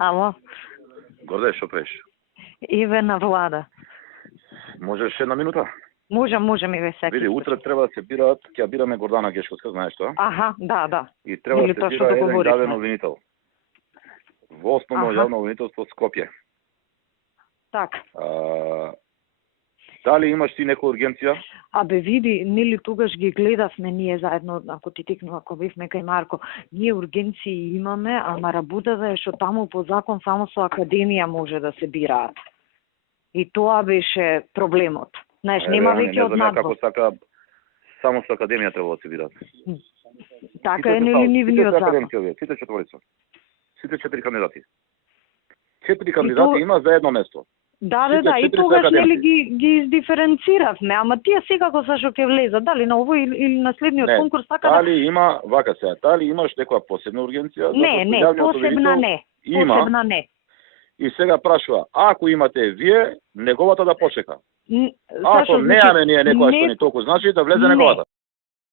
Ало, Горде, што правиш? Иве на влада. Можеш една минута? Можем и ве секи. Види, утре треба да се бираат, ќе бираме Гордана Гешковска, знаеш тоа? Аха, да. И треба Или да тоа се што бира еден договоривме. јавен обвинител. Во основно Аха. јавно обвинителство Скопје. Така. Дали имаш ти некоја ургенција? Абе види, нели тогаш ги гледавме ние заедно, ако ти текнува, ако бевме кај Марко, ние ургенции имаме, ама работата е што таму по закон само со академија може да се бираат. И тоа беше проблемот. Знаеш, нема веќе од надвор. Како сака, само со академија треба да се бираат. Така е нели нивниот закон. Сите четворица. Сите 4 кандидати. 4 кандидати има за едно место. Да, Сите и 4 тогаш се нели академци. ги издиференциравме, ама тие секако са што ќе влезат, дали на овој или на следниот конкурс, така да... Дали има, вака сега, дали имаш некоја посебна ургенција? Не, посебна не. Има. Посебна не. И сега прашува, ако имате вие, неговата да почека. Ако Сашо, немаме ние некоја што ни толку значи, да влезе неговата.